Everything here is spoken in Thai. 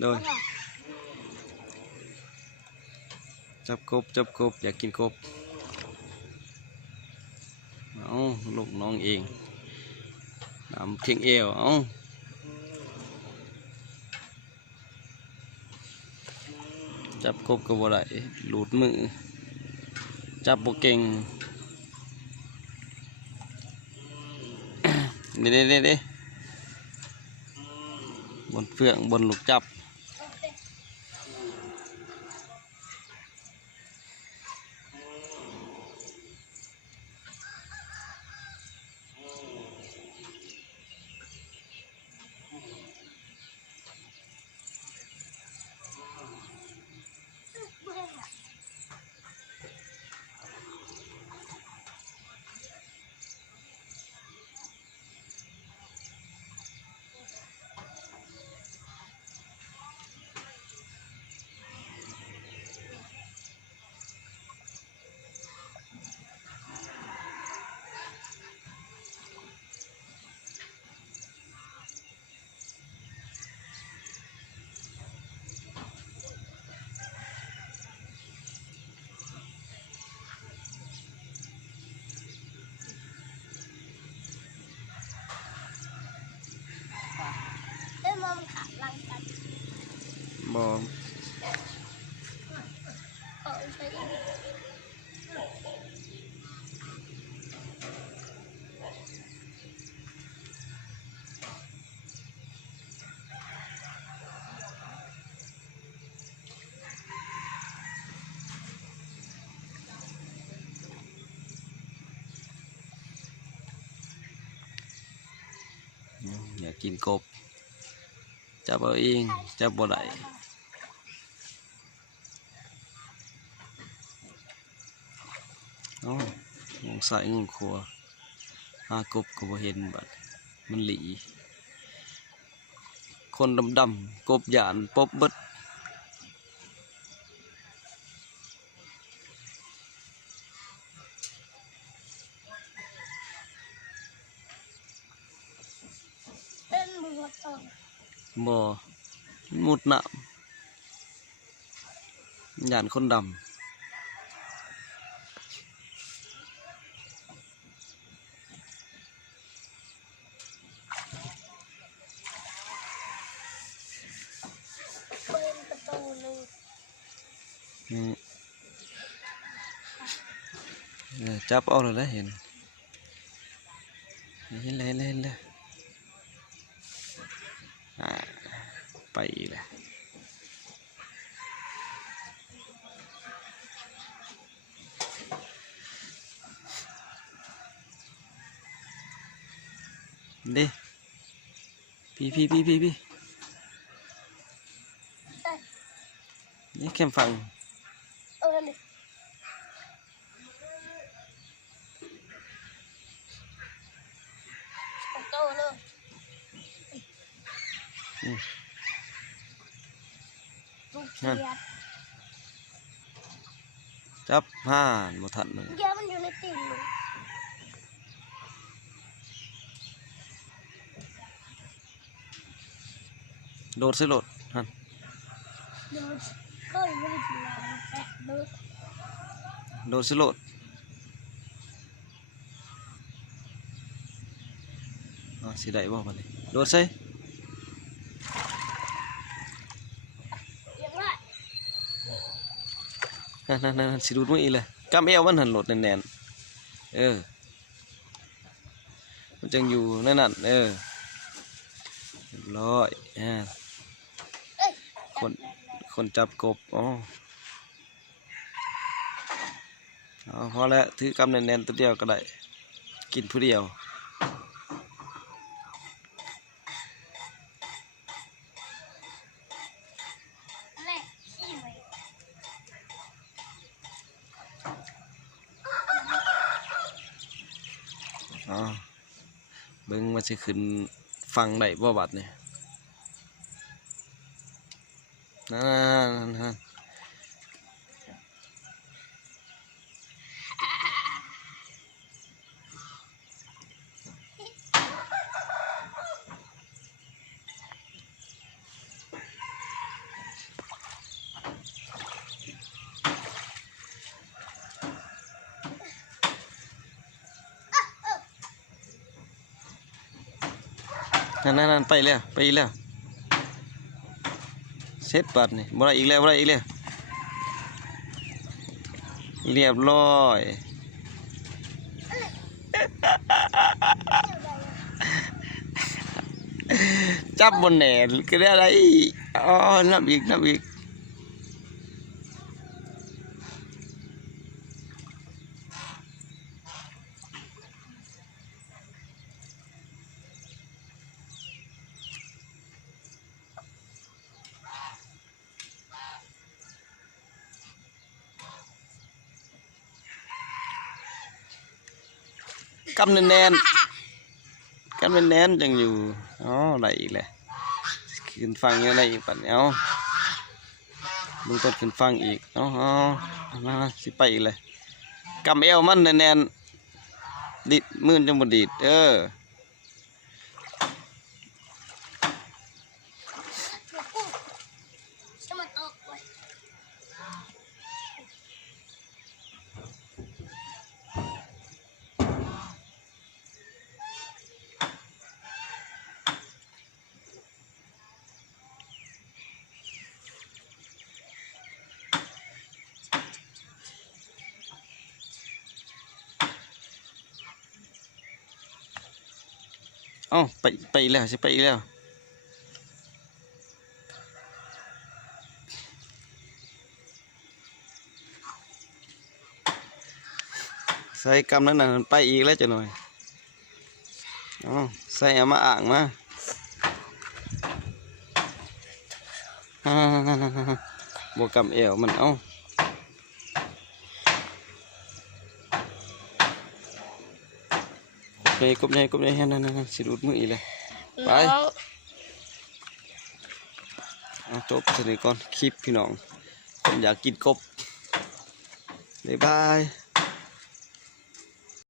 โดยจับกบอยากกินกบเอาลูกน้องเองน้ำเพียงเอวเอาจับกบก็บ่ได้หลุดมือจับบ่เก่งเด้บนเฟืองบนลูกจับบ่อยากกินกบจับเอาเองจับบ่ได้งงใส่งงขัวหากบก็บ่เห็นบัดมันหลีคนดำๆกบหยานปบเบิดบ่มุดน้ำหยานคนดำจับเอาเลยเห็นเลยไปเลยเด้พี่นี่เข้มฟังนั่นจับห่านบ่ทันเลยเดี๋ยวมันอยู่ในตีนโดดใส่โดดฮันโดดใส่โดดสิได้บ่บัดนี้โดดใส่นั่นสิดูดมืออีเลยกำเอวมันหันโหลดแน่นมันจังอยู่นั่นเร้อยคนจับกบพอแล้วถือกำแน่นตัวเดียวก็ได้กินผู้เดียวเบิ่งว่าสิขึ้นฟังได้บ่บัดเนี่ยนั่น นั่นไปแล้วไปอีกแล้วเสร็จปัดนี่บ่ได้อีกแล้วบ่ได้อีกแล้วเรียบร้อยจับบนแหนก็ได้อะไรอ๋อนับอีกกำแน่นๆกำแน่นๆจังอยู่อ๋อได้อีกแล้วขึ้นฟังยังไงอีกปัดเอามึงต้นขึ้นฟังอีกเอามาสิไปอีกเลยกำเอวมันแน่นๆดิดมือจังบ่ดีดเอ้าไปอีกแล้วสิไปอีกแล้วใส่กำนั้นน่ะไปอีกแล้วจะหน่อยอ๋อใส่เอามาอ่างมาบวกกำเอวมันเอากบใหญ่นั่นสิดูดมืออีกเลยไปเอาจบเสร็จก่อนคลิปพี่น้องผมอยากกินกบบ๊ายบาย